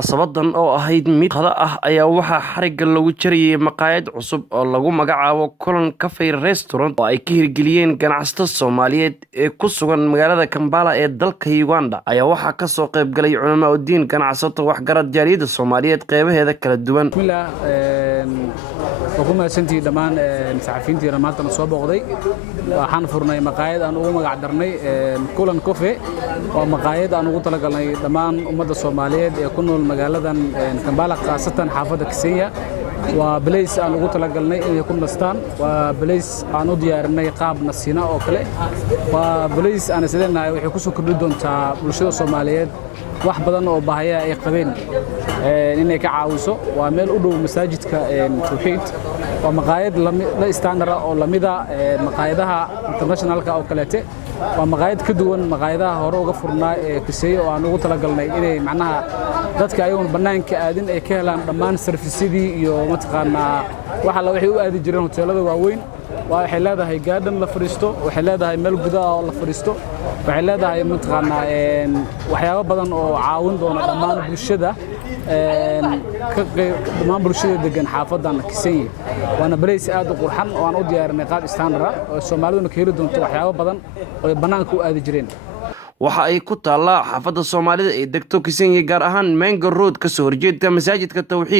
Munaasabadan oo ahayd mid qada ah ayaa waxaa xariga lagu jarayay maqaayad cusub oo lagu magacaabo Kulan Cafe Restaurant oo ay ka hirgeliyeen ganacsato Soomaaliyeed ee ku sugan magaalada Kampala ee dalka Uganda. Ayaa waxaa ka soo qayb galay culimo diin, ganacsato, waxgarad jaaliyadda Soomaaliyeed qeybaheeda kala duwan. xukuumadda dhammaan saxafiyiintii maanta soo booqday waxaan furnay maqaayad aan ugu magac darnay Kulan Cafe oo maqaayad aan ugu talagalnay dhammaan ummadda Soomaaliyeed ee ku nool magaaladan Kampala qaasatan xaafadda Kisenya. waa place aan ugu talagalnay inay ku nastaan, waa place aan u diyaarinay qaab nasiina oo kale, waa place aan isleeyahay waxay ku soo kordhi doontaa bulshada Soomaaliyeed wax badan oo baahaya ay qabeen inay ka caawiso. waa meel u dhow masaajidka Tawxiid, waa maqaayad la istaandara oo lamida maqaayadaha internationalka oo kaleete. waa maqaayad ka duwan maqaayadaha hore uga furnaa ee Kisenya oo aan ugu talagalnay inay macnaha dadka ayagoon banaanka aadin ay ka helaan dhammaan serviceadii iyo mataqaanaa waxa la waxay u aadi jireen hoteelada waaweyn. waxay leedahay garden la fariisto, waxay leedahay meel gudaha oo la fariisto, waxay leedahay mataqaanaa waxyaabo badan oo caawin doona dhammaan bulshada dhammaan bulshada degan xaafadan Kisenya. waana place aad u qurxan oo aan u diyaarinay qaab standard ah oo Soomaalidu ka heli doonto waxyaabo badan oo banaanka u aadi jireen. waxa ay ku taallaa xaafadda Soomaalida ee degto Kisenya, gaar ahaan Mengo Road ka soo horjeedka masaajidka Tawxiid.